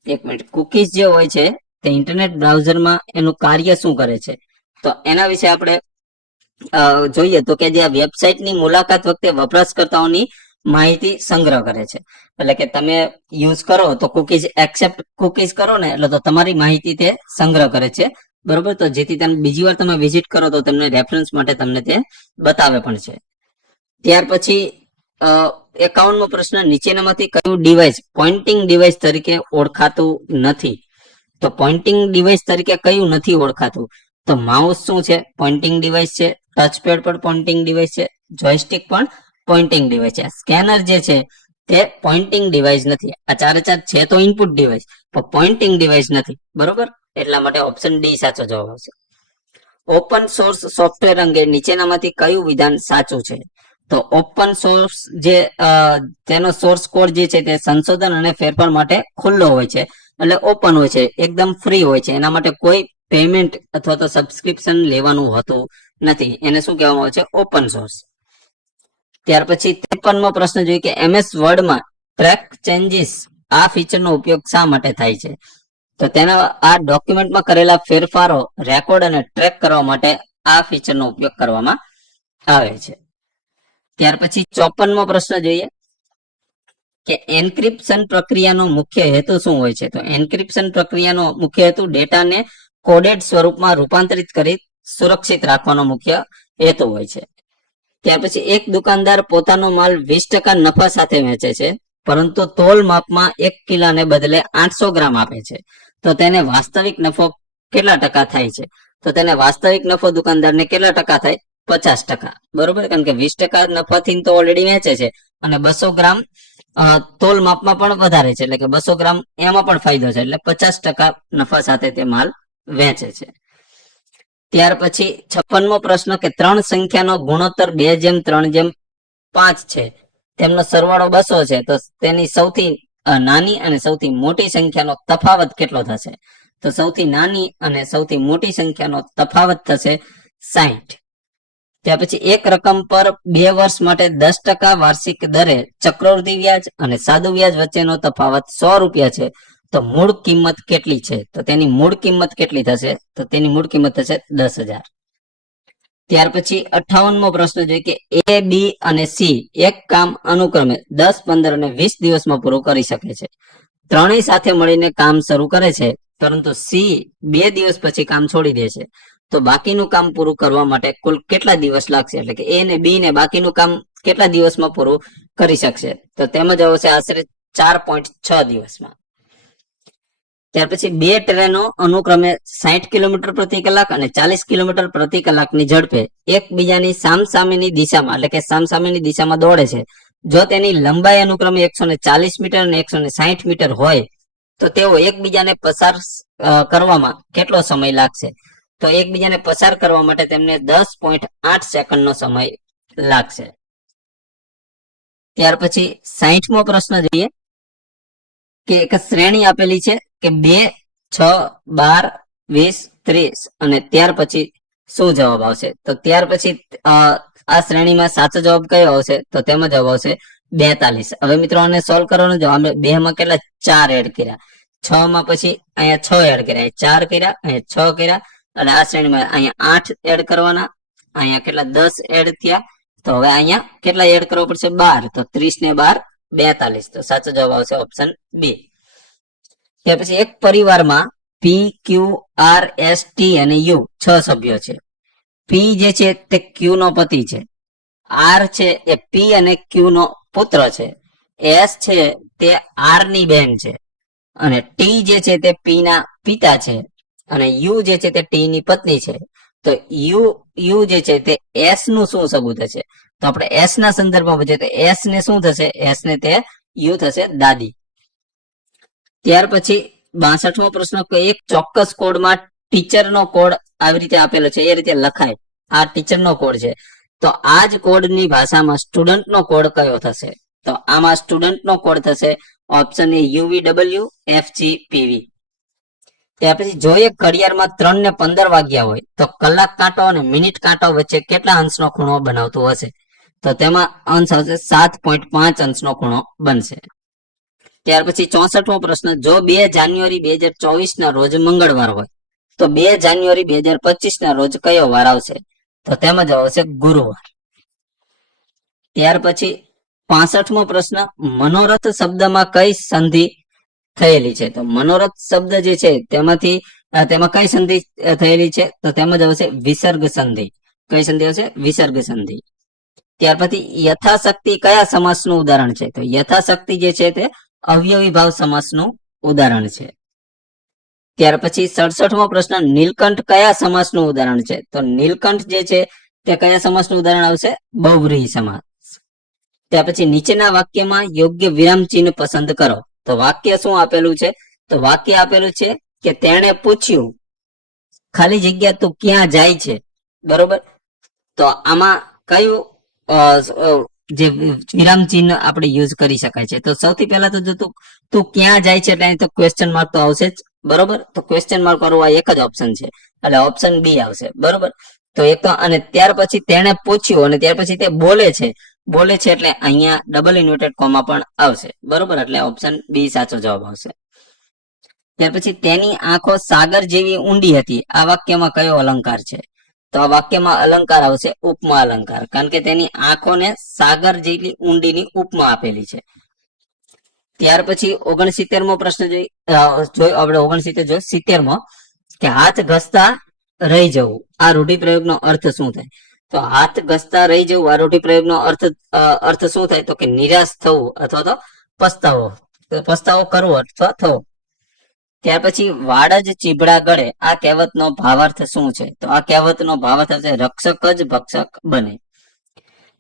એક મિનિટ. કુકીઝ જે હોય છે તે ઇન્ટરનેટ બ્રાઉઝરમાં એનું કાર્ય શું કરે છે. તો એના વિશે આપણે જોઈએ તો કે જે આ વેબસાઇટની મુલાકાત વખતે વપરાશકર્તાઓની માહિતી સંગ્રહ કરે છે. એટલે કે તમે યુઝ કરો તો કુકીઝ એક્સેપ્ટ કુકીઝ કરો ને, એટલે તો તમારી માહિતી તે સંગ્રહ કરે છે. બરોબર. તો જેથી તમે બીજી વાર તમે વિઝિટ કરો તો તમને રેફરન્સ માટે તમને તે બતાવે પણ છે. ત્યાર પછી 51મો પ્રશ્ન નીચેનામાંથી કયું ડિવાઇસ પોઇન્ટિંગ ડિવાઇસ તરીકે ઓળખાતું નથી. તો પોઇન્ટિંગ ડિવાઇસ તરીકે કયું નથી ઓળખાતું. તો માઉસ શું છે. પોઇન્ટિંગ ડિવાઇસ છે. ટચપેડ પણ પોઇન્ટિંગ ડિવાઇસ છે. જોયસ્ટિક પણ પોઇન્ટિંગ ડિવાઇસ છે. સ્કેનર જે છે તે પોઇન્ટિંગ ડિવાઇસ નથી. આ ચારે ચાર છે તો ઇનપુટ ડિવાઇસ, પણ પોઇન્ટિંગ ડિવાઇસ નથી. બરોબર. એટલા માટે ઓપ્શન ડી સાચો જવાબ આવશે. ઓપન સોર્સ સોફ્ટવેર અંગે નીચેનામાંથી કયું વિધાન સાચું છે. તો ઓપન સોર્સ જે તેનો સોર્સ કોડ જે છે તે સંશોધન અને ફેરફાર માટે ખુલ્લો હોય છે. એટલે ઓપન હોય છે, એકદમ ફ્રી હોય છે. એના માટે કોઈ પેમેન્ટ અથવા તો સબસ્ક્રિપ્શન લેવાનું હોતું નથી. એને શું કહેવામાં આવે છે. Open source. ત્યાર પછી 53મો પ્રશ્ન જોઈએ કે MS વર્ડમાં ટ્રેક ચેન્જીસ આ ફીચરનો ઉપયોગ શા માટે થાય છે. તો તેના આ ડોક્યુમેન્ટમાં કરેલા ફેરફારો રેકોર્ડ અને ટ્રેક કરવા માટે આ ફીચરનો ઉપયોગ કરવામાં આવે છે. ત્યાર પછી 54મો પ્રશ્ન જોઈએ કે એન્ક્રિપ્શન પ્રક્રિયાનો મુખ્ય હેતુ શું હોય છે. તો એન્ક્રિપ્શન પ્રક્રિયાનો મુખ્ય હેતુ ડેટાને કોડેડ સ્વરૂપમાં રૂપાંતરિત કરી સુરક્ષિત રાખવાનો મુખ્ય હેતુ હોય છે. ત્યાર પછી એક દુકાનદાર પોતાનો માલ 20% નફા સાથે વેચે છે, પરંતુ તોલ માપમાં 1 કિલોને બદલે 800 ગ્રામ આપે છે. તો તેને વાસ્તવિક નફો કેટલા ટકા થાય છે. તો તેને વાસ્તવિક નફો દુકાનદારને કેટલા ટકા થાય. 50%. બરોબર. કારણ કે 20% નફાથી તો ઓલરેડી વેચે છે અને 200 ગ્રામ તોલ માપમાં પણ વધારે છે. એટલે કે 200 ગ્રામ એમાં પણ ફાયદો છે. એટલે 50% નફા સાથે તે માલ વેચે છે. ત્યાર પછી 56મો પ્રશ્ન કે 3 સંખ્યાનો ગુણોત્તર 2:3:5 છે, તેમનો સરવાળો 200 છે. તો તેની સૌથી નાની અને સૌથી મોટી સંખ્યાનો તફાવત કેટલો થશે. તો સૌથી નાની અને સૌથી મોટી સંખ્યાનો તફાવત થશે 60. ત્યાર પછી એક રકમ પર 2 વર્ષ માટે 10% વાર્ષિક દરે ચક્રવૃદ્ધિ વ્યાજ અને સાદું વ્યાજ વચ્ચેનો તફાવત 100 રૂપિયા છે. તો મૂળ કિંમત કેટલી છે. તો તેની મૂળ કિંમત કેટલી થશે. તો તેની મૂળ કિંમત થશે 10,000. ત્યાર પછી 58મો પ્રશ્ન છે કે A, B અને C એક કામ અનુક્રમે 10, 15 અને 20 દિવસમાં પૂરું કરી શકે છે. ત્રણેય સાથે મળીને કામ શરૂ કરે છે, પરંતુ C 2 દિવસ પછી કામ છોડી દે છે. તો બાકીનું કામ પૂરું કરવા માટે કુલ કેટલા દિવસ લાગશે. એટલે કે A ને B ને બાકીનું કામ કેટલા દિવસમાં પૂરું કરી શકશે. તો તેમાં આવશે આશરે 4.6 દિવસમાં. ત્યાર પછી 2 ટ્રેનો અનુક્રમે 60 કિલોમીટર પ્રતિ કલાક અને 40 કિલોમીટર પ્રતિ કલાકની ઝડપે એકબીજાની સામસામેની દિશામાં, એટલે કે સામસામેની દિશામાં દોડે છે. જો તેની લંબાઈ અનુક્રમે 140 મીટર અને 160 મીટર હોય તો તેઓ એકબીજાને પસાર કરવામાં કેટલો સમય લાગશે. તો એકબીજાને પસાર કરવા માટે તેમને 10.8 સેકન્ડનો સમય લાગશે. ત્યાર પછી 60મો પ્રશ્ન જોઈએ કે એક શ્રેણી આપેલી છે કે 2, 6, 12, 20, 30 અને ત્યાર પછી શું જવાબ આવશે. તો ત્યાર પછી આ શ્રેણીમાં સાચો જવાબ કયો આવશે? તો તેમાં જવાબ આવશે 42. હવે મિત્રો આને સોલ્વ કરવાનો જો આપણે 2 માં કેટલા 4 એડ કર્યા, 6 માં પછી અહીંયા 6 એડ કર્યા, 4 કર્યા, અહીંયા 6 કર્યા, અને આ શ્રેણીમાં અહીંયા 8 એડ કરવાના, અહીંયા કેટલા 10 એડ થયા, તો હવે અહીંયા કેટલા એડ કરવો પડશે? 12. તો 30 ને 12 42. તો સાચો જવાબ આવશે ઓપ્શન બી. ત્યાર પછી એક પરિવારમાં પી, ક્યુ, આર, એસ, ટી અને યુ 6 સભ્યો છે. પી જે છે તે ક્યુ નો પતિ છે, આર છે એ પી અને ક્યુ નો પુત્ર છે, એસ છે તે આર ની બહેન છે, અને ટી જે છે તે પી ના પિતા છે, અને યુ જે છે તે ટી ની પત્ની છે. તો યુ જે છે તે એસ નું શું સબૂત હશે? તો આપણે એસ ના સંદર્ભમાં પૂછીએ તો એસ ને શું થશે? એસ ને તે યુ થશે, દાદી. ત્યાર પછી 62મો પ્રશ્ન, એક ચોક્કસ કોડમાં ટીચરનો કોડ આવી રીતે આપેલો છે, એ રીતે લખાય. આ ટીચરનો કોડ છે, તો આ જ કોડની ભાષામાં સ્ટુડન્ટનો કોડ કયો થશે? તો આમાં સ્ટુડન્ટનો કોડ થશે ઓપ્શન એ UVW FGPV. ત્યાર પછી જો એક ઘડિયાળમાં 3 ને 15 વાગ્યા હોય તો કલાક કાંટો અને મિનિટ કાંટો વચ્ચે કેટલા અંશનો ખૂણો બનાવતું હશે? તો તેમાં અંશ આવશે 7.5 અંશનો ખૂણો બનશે. ત્યાર પછી 64મો પ્રશ્ન, જો 2 જાન્યુઆરી 2024 ના રોજ મંગળવાર હોય તો 2 જાન્યુઆરી 2025 ના રોજ કયો વાર આવશે? તો તેમાં જવાબ આવશે ગુરુવાર. ત્યાર પછી 65મો પ્રશ્ન, મનોરથ શબ્દમાં કઈ સંધિ થયેલી છે? તો મનોરથ શબ્દ જે છે તેમાં કઈ સંધિ થયેલી છે? તો તેમાં આવશે વિસર્ગ સંધિ. કઈ સંધિ આવશે? વિસર્ગ સંધિ. ત્યાર પછી યથાશક્તિ કયા સમાસનું ઉદાહરણ છે? તો યથાશક્તિ જે છે તે અવયવી ભાવ સમાસનું ઉદાહરણ છે. ત્યાર પછી 67મો પ્રશ્ન, નીલકંઠ કયા સમાસનું ઉદાહરણ છે? તો નીલકંઠ જે છે તે કયા સમાસનું ઉદાહરણ આવશે? બહુવ્રીહી સમાસ. ત્યાર પછી નીચેના વાક્યમાં યોગ્ય વિરામ ચિહ્ન પસંદ કરો. તો વાક્ય શું આપેલું છે? તો વાક્ય આપેલું છે કે તેણે પૂછ્યું ખાલી જગ્યા તું ક્યાં જાય છે, બરોબર. તો આમાં કયું જે વિરામ ચિહ્ન આપણે યુઝ કરી શકાય છે? તો સૌથી પહેલા તો જો તું ક્યાં જાય છે એટલે તો ક્વેશ્ચન માર્ક તો આવશે જ, બરોબર. તો ક્વેશ્ચન માર્ક વાળું આ એક જ ઓપ્શન છે, એટલે ઓપ્શન બી આવશે, બરોબર. તો એક તો, અને ત્યાર પછી તેણે પૂછ્યું અને ત્યાર પછી તે બોલે છે એટલે અહીંયા ડબલ ઇન્વર્ટેડ કોમા પણ આવશે, બરોબર. એટલે ઓપ્શન બી સાચો જવાબ આવશે. ત્યાર પછી તેની આંખો સાગર જેવી ઊંડી હતી, આ વાક્યમાં કયો અલંકાર છે? તો આ વાક્યમાં અલંકાર આવશે ઉપમા અલંકાર, કારણ કે તેની આંખોને સાગર જેટલી ઊંડીની ઉપમા આપેલી છે. ત્યાર પછી 69મો પ્રશ્ન જોઈ આપણે 70મો, કે હાથ ઘસતા રહી જવું, આ રૂઢિપ્રયોગનો અર્થ શું થાય? તો હાથ ઘસતા રહી જવું આ રૂઢિપ્રયોગનો અર્થ શું થાય? તો કે નિરાશ થવું અથવા તો પસ્તાવો કરવો અથવા થવો. ત્યાર પછી વાડ જ ચીભડા ગળે, આ કહેવતનો ભાવાર્થ શું છે? તો આ કહેવતનો ભાવાર્થ છે રક્ષક જ ભક્ષક બને.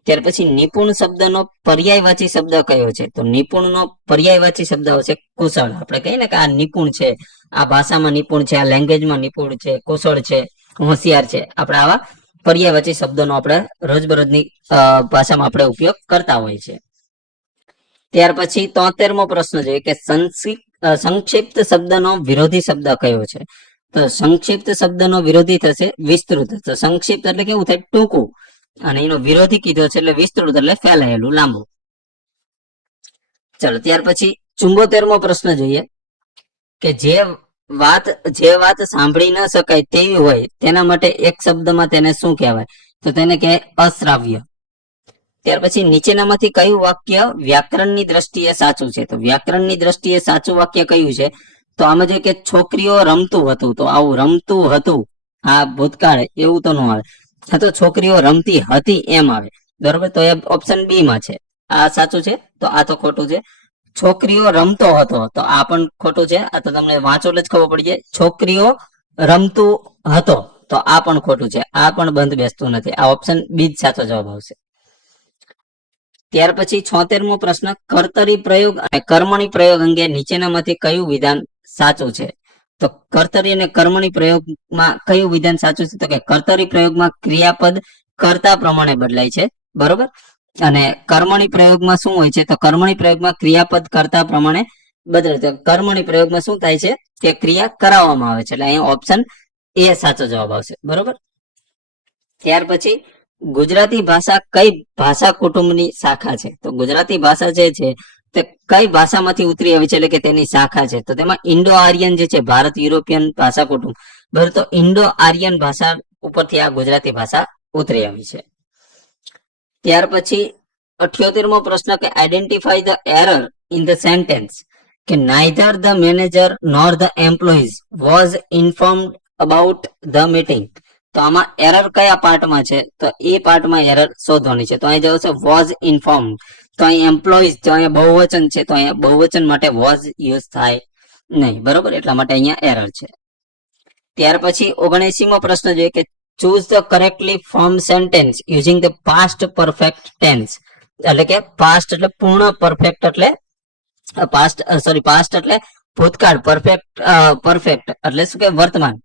ત્યાર પછી નિપુણ શબ્દનો પર્યાયવાચી શબ્દ કયો છે? તો નિપુણનો પર્યાયવાચી શબ્દ આવશે કુશળ. આપણે કહીએ ને કે આ નિપુણ છે, આ ભાષામાં નિપુણ છે, આ લેંગ્વેજમાં નિપુણ છે, કુશળ છે, હોશિયાર છે. આપણે આવા પર્યાયવાચી શબ્દનો આપણે રોજબરોજની ભાષામાં આપણે ઉપયોગ કરતા હોય છે. ત્યાર પછી 73મો પ્રશ્ન જોઈએ કે સંક્ષિપ્ત શબ્દનો વિરોધી શબ્દ કયો છે? તો સંક્ષિપ્ત શબ્દનો વિરોધી થશે વિસ્તૃત. તો સંક્ષિપ્ત એટલે કેવું થાય? ટૂંકું. અને એનો વિરોધી કીધો છે એટલે વિસ્તૃત એટલે ફેલાયેલું, લાંબુ. ચલો ત્યાર પછી 74મો પ્રશ્ન જોઈએ કે જે વાત સાંભળી ન શકાય તેવી હોય તેના માટે એક શબ્દમાં તેને શું કહેવાય? તો તેને કહેવાય અશ્રાવ્ય. ત્યાર પછી નીચેનામાંથી કયું વાક્ય વ્યાકરણની દ્રષ્ટિએ સાચું છે? તો વ્યાકરણની દ્રષ્ટિએ સાચું વાક્ય કયું છે? તો આમાં જોઈએ કે છોકરીઓ રમતું હતું, તો આવું રમતું હતું આ ભૂતકાળ એવું તો ન આવે, તો છોકરીઓ રમતી હતી એમ આવે, બરોબર. તો એ ઓપ્શન બી માં છે, આ સાચું છે. તો આ તો ખોટું છે. છોકરીઓ રમતો હતો, તો આ પણ ખોટું છે. આ તો તમને વાંચો એટલે જ ખબર પડી જાય. છોકરીઓ રમતું હતો, તો આ પણ ખોટું છે. આ પણ બંધ બેસતું નથી. આ ઓપ્શન બી જ સાચો જવાબ આવશે. ત્યાર પછી 76મો પ્રશ્ન, કર્તરી પ્રયોગ અને કર્મણી પ્રયોગ અંગે નીચેનામાંથી કયું વિધાન સાચું છે? તો કર્તરી અને કર્મણી પ્રયોગમાં કયું વિધાન સાચું છે? તો કે કર્તરી પ્રયોગમાં ક્રિયાપદ કર્તા પ્રમાણે બદલાય છે, બરોબર. અને કર્મણી પ્રયોગમાં શું હોય છે? તો કર્મણી પ્રયોગમાં ક્રિયાપદ કર્તા પ્રમાણે બદલાય છે. કર્મણી પ્રયોગમાં શું થાય છે કે ક્રિયા કરાવવામાં આવે છે, એટલે અહીંયા ઓપ્શન એ સાચો જવાબ આવશે, બરોબર. ત્યાર પછી ગુજરાતી ભાષા કઈ ભાષા કુટુંબની શાખા છે? તો ગુજરાતી ભાષા જે છે તે કઈ ભાષામાંથી ઉતરી આવી છે, એટલે કે તેની શાખા છે? તો તેમાં ઇન્ડો આર્યન જે છે, ભારત યુરોપિયન ભાષા કુટુંબ, બરાબર, તો ઇન્ડો આર્યન ભાષા ઉપરથી આ ગુજરાતી ભાષા ઉતરી આવી છે. ત્યાર પછી 78મો પ્રશ્ન કે identify the error in the sentence, કે neither the manager nor the employees was informed about the meeting. તો આમાં એરર કયા પાર્ટમાં છે? તો એ પાર્ટમાં એરર શોધવાની છે. તો અહીં જવાબ છે વોઝ ઇન્ફોર્મ્ડ. તો અહીં એમ્પ્લોઈઝ, તો અહીંયા બહુવચન છે, તો અહીંયા બહુવચન માટે વોઝ યુઝ થાય નહીં, બરોબર, એટલા માટે અહીંયા એરર છે. ત્યાર પછી 79મો પ્રશ્ન જોઈએ કે choose the correctly form sentence using the past perfect tense. એટલે કે પાસ્ટ એટલે પૂર્ણ, પરફેક્ટ એટલે પાસ્ટ એટલે ભૂતકાળ, પરફેક્ટ એટલે શું કે વર્તમાન.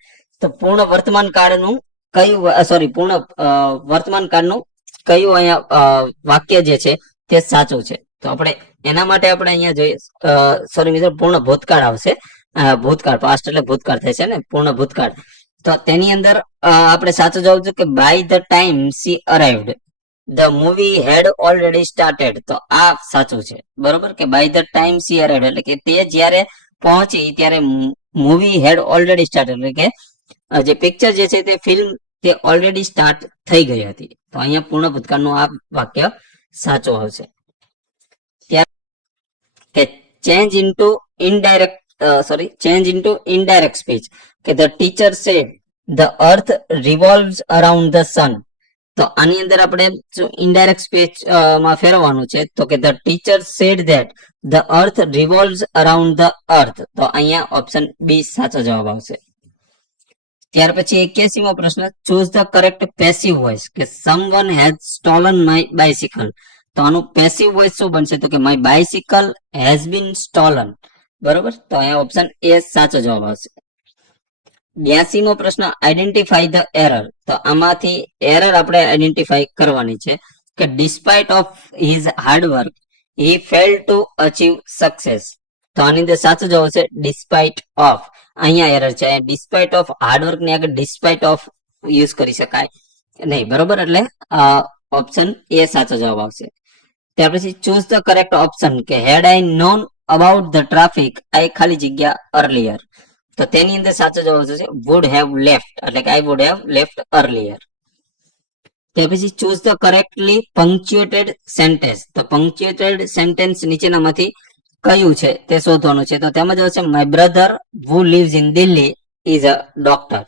તો પૂર્ણ વર્તમાન કાળનું કયું પૂર્ણ વર્તમાન કાળનું કયું અહીંયા વાક્ય જે છે તે સાચું છે? તો આપણે એના માટે આપણે અહીંયા જોઈએ, મિત્રો, પૂર્ણ ભૂતકાળ આવશે. ભૂતકાળ, પાસ્ટ એટલે ભૂતકાળ થાય છે ને, પૂર્ણ ભૂતકાળ. તો તેની અંદર આપણે સાચું જવાબ છે કે by the time she arrived the movie had already started. તો આ સાચું છે, બરોબર, કે by the time she arrived એટલે કે તે જ્યારે પહોંચી ત્યારે મૂવી હેડ ઓલરેડી સ્ટાર્ટેડ, એટલે કે જે પિક્ચર જે છે તે ફિલ્મ તે ઓલરેડી સ્ટાર્ટ થઈ ગઈ હતી. તો અહીંયા પૂર્ણ ભૂતકાળનું આ વાક્ય સાચું આવશે. ત્યાર કે ચેન્જ ઇન્ટુ ઇનડાયરેક્ટ સ્પીચ, કે the teacher said the earth revolves around the sun. તો આની અંદર આપણે ઇનડાયરેક્ટ સ્પીચ માં ફેરવવાનું છે. તો કે the teacher said that the earth revolves around the earth. તો અહીંયા ઓપ્શન બી સાચો જવાબ આવશે. ત્યાર પછી 81મો પ્રશ્ન choose the correct passive voice, કે someone has stolen my bicycle. તો આનું પેસિવ વોઇસ શું બનશે? તો કે my bicycle has been stolen, બરોબર. તો અહીંયા ઓપ્શન એ સાચો જવાબ આવશે. 82મો પ્રશ્ન આઈડેન્ટિફાઈ ધ એરર. તો આમાંથી એરર આપણે આઈડેન્ટિફાઈ કરવાની છે કે despite of his hard work he fell to achieve success. તો આની અંદર સાચો જવાબ છે ડિસ્પાઇટ ઓફ. અહીંયા એરર છે, ડિસ્પાઇટ ઓફ હાર્ડવર્ક ની આગળ ડિસ્પાઇટ ઓફ યુઝ કરી શકાય નહીં, બરોબર, એટલે ઓપ્શન એ સાચો જવાબ આવશે. ત્યાર પછી ચૂઝ ધ કરેક્ટ ઓપ્શન, કે હેડ આઈ નોન અબાઉટ ધ ટ્રાફિક આઈ ખાલી જગ્યા અર્લિયર. તો તેની અંદર સાચો જવાબ છે વુડ હેવ લેફ્ટ, એટલે કે I would have left earlier. ત્યાર પછી ચૂઝ ધ કરેક્ટલી પંક્ચ્યુએટેડ સેન્ટેન્સ. તો પંક્ચ્યુએટેડ સેન્ટેન્સ નીચેનામાંથી કયું છે તે શોધવાનું છે. તો તેમાં જવાબ છે my brother who lives in Delhi is a doctor.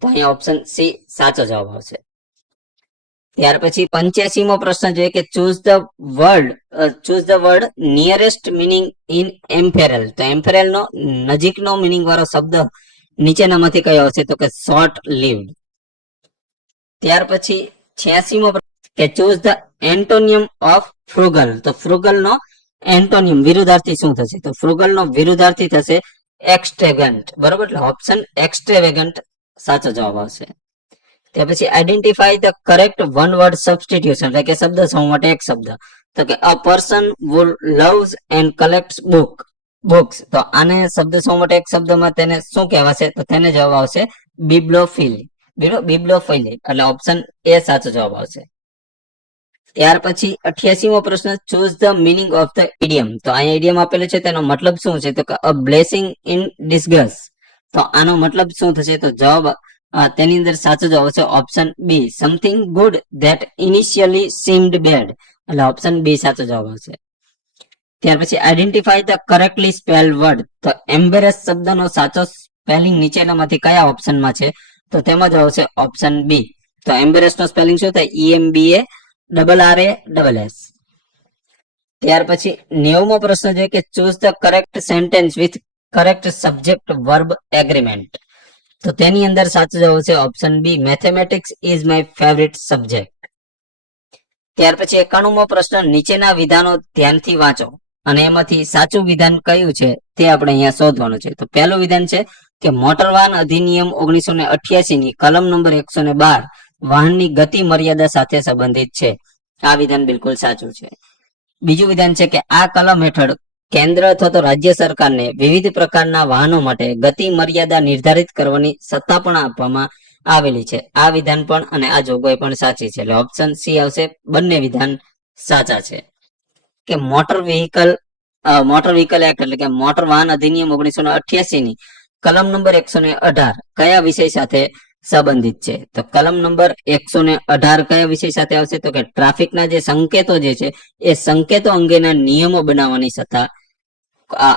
તો અહીંયા ઓપ્શન સી સાચો જવાબ આવશે. ત્યાર પછી 85મો પ્રશ્ન જોઈએ કે choose the word nearest meaning in imperil. તો એમ્પેરલ નો નજીકનો મિનિંગ વાળો શબ્દ નીચેનામાંથી કયો હશે? તો કે શોર્ટ લિવ્ડ. ત્યાર પછી 86મો કે ચૂઝ ધ એન્ટોનિયમ ઓફ ફ્રુગલ. તો ફ્રુગલ નો એન્ટોનિયમ વિરુદ્ધાર્થી શું થશે? તો ફ્રુગલ નો વિરુદ્ધાર્થી થશે એક્સ્ટ્રેવગન્ટ, બરોબર, એટલે ઓપ્શન એક્સ્ટ્રેવેગન્ટ સાચો જવાબ આવશે. ત્યાર પછી identify the correct one word substitution, એટલે કે શબ્દ સમૂહ માટે એક શબ્દ. તો કે a person who loves and કલેક્ટ્સ books. તો આને શબ્દ સમૂહ માટે એક શબ્દમાં તેને શું કહેવાશે? તો તેને જવાબ આવશે બિબ્લોફિલી, એટલે ઓપ્શન એ સાચો જવાબ આવશે. ત્યાર પછી 88મો પ્રશ્ન choose the meaning of the idiom. તો અહીંયા ઇડિયમ આપેલું છે, તેનો મતલબ શું છે? તો કે અ બ્લેસિંગ ઇન ડિસ્ગસ. તો આનો મતલબ શું થશે? તો જવાબ તેની અંદર સાચો જવાબ છે option B, something good that initially seemed bad, એટલે ઓપ્શન બી સાચો જવાબ આવશે. ત્યાર પછી identify the correctly spelled word. તો એમ્બેરેસ શબ્દનો સાચો સ્પેલિંગ નીચેનામાંથી કયા ઓપ્શનમાં છે? તો તેમાં જવાબ છે ઓપ્શન બી. તો એમ્બેરેસ નો સ્પેલિંગ શું થાય? EMBARRASS. ત્યાર પછી 90મો પ્રશ્ન છે કે choose the correct sentence with correct subject verb agreement. તો તેની અંદર સાચો જવાબ છે option B, mathematics is my favourite subject. ત્યાર પછી 91મો પ્રશ્ન નીચેના વિધાનો ધ્યાનથી વાંચો અને એમાંથી સાચું વિધાન કયું છે તે આપણે અહીંયા શોધવાનું છે. તો પહેલું વિધાન છે કે મોટર વાહન અધિનિયમ 1988 ની કલમ નંબર 112 વાહનની ગતિ મર્યાદા સાથે સંબંધિત છે. આ વિધાન બિલકુલ સાચું છે. બીજું વિધાન છે કે આ કલમ હેઠળ કેન્દ્ર અથવા તો રાજ્ય સરકારને વિવિધ પ્રકારના વાહનો માટે ગતિ મર્યાદા નિર્ધારિત કરવાની સત્તા પણ આપવામાં આવેલી છે. આ વિધાન પણ અને આ જોગવાઈ પણ સાચી છે. એટલે ઓપ્શન સી આવશે. બંને વિધાન સાચા છે. કે મોટર વ્હીકલ એક્ટ એટલે કે મોટર વાહન અધિનિયમ 1988 ની કલમ નંબર 118 કયા વિષય સાથે સંબંધિત છે? તો કલમ નંબર 118 કયા વિષય સાથે આવશે? તો કે ટ્રાફિકના જે સંકેતો જે છે એ સંકેતો અંગેના નિયમો બનાવવાની સત્તા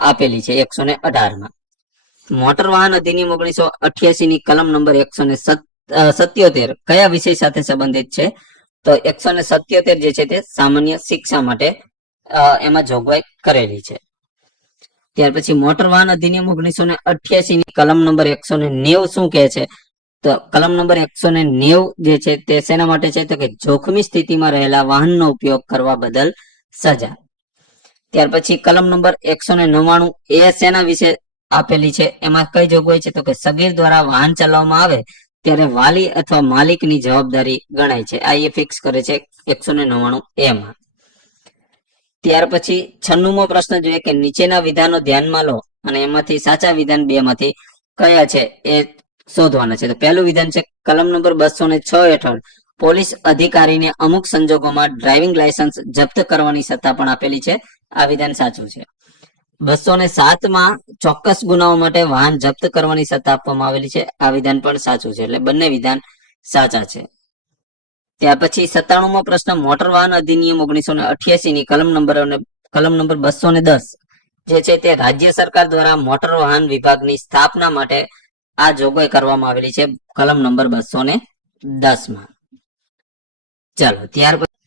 આપેલી છે 118 માં. મોટર વાહન અધિનિયમ 1988 ની કલમ નંબર 177 કયા વિષય સાથે સંબંધિત છે? તો 177 જે છે તે સામાન્ય શિક્ષા માટે એમાં જોગવાઈ કરેલી છે. ત્યાર પછી મોટર વાહન અધિનિયમ 1988 ની કલમ નંબર 190 શું કહે છે? તો કલમ નંબર 190 જે છે તે શેના માટે છે? તો કે જોખમી સ્થિતિમાં રહેલા વાહનનો ઉપયોગ કરવા બદલ સજા. ત્યાર પછી કલમ નંબર 199 એ શેના વિશે આપેલી છે? એમાં કઈ જોગવાઈ છે? તો કે સગીર દ્વારા વાહન ચલાવવામાં આવે ત્યારે વાલી અથવા માલિકની જવાબદારી ગણાય છે. આ એ ફિક્સ કરે છે 199 એ માં. ત્યાર પછી 96મો પ્રશ્ન જોઈએ કે નીચેના વિધાનો ધ્યાનમાં લો અને એમાંથી સાચા વિધાન બે માંથી કયા છે એ શોધવાના છે. તો પહેલું વિધાન છે કલમ નંબર 206 હેઠળ પોલીસ અધિકારીને અમુક સંજોગોમાં ડ્રાઇવિંગ લાયસન્સ જપ્ત કરવાની સત્તા પણ આપેલી છે. આ વિધાન સાચું છે. 207 માં ચોક્કસ ગુનાઓ માટે વાહન જપ્ત કરવાની સત્તા આપવામાં આવેલી છે. આ વિધાન પણ સાચું છે. એટલે બંને વિધાન સાચા છે. ત્યાર પછી 97મો પ્રશ્ન મોટર વાહન અધિનિયમ 1988 ની કલમ નંબર 210 જે છે તે રાજ્ય સરકાર દ્વારા મોટર વાહન વિભાગની સ્થાપના માટે આ જોગવાઈ કરવામાં આવેલી છે કલમ નંબર 210 માં. ચાલો ત્યાર પછી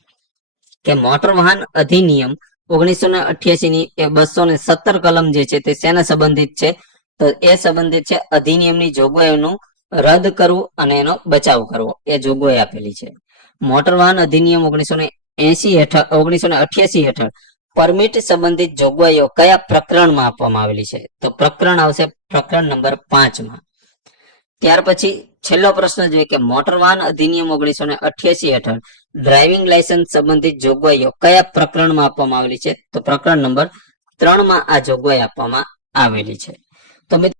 કે મોટર વાહન અધિનિયમ 1988 ની 217 કલમ જે છે તે શેના સંબંધિત છે? તો એ સંબંધિત છે અધિનિયમની જોગવાઈઓનું રદ કરવું અને એનો બચાવ કરવો. એ જોગવાઈ આપેલી છે. મોટર વાહન અધિનિયમ 1988 હેઠળ પરમિટ સંબંધિત જોગવાઈઓ કયા પ્રકરણમાં આપવામાં આવેલી છે? તો પ્રકરણ આવશે પ્રકરણ નંબર 5 માં. ત્યાર પછી છેલ્લો પ્રશ્ન જોઈએ કે મોટર વાહન અધિનિયમ 1988 હેઠળ ડ્રાઇવિંગ લાયસન્સ સંબંધિત જોગવાઈઓ કયા પ્રકરણમાં આપવામાં આવેલી છે? તો પ્રકરણ નંબર 3 માં આ જોગવાઈ આપવામાં આવેલી છે. તો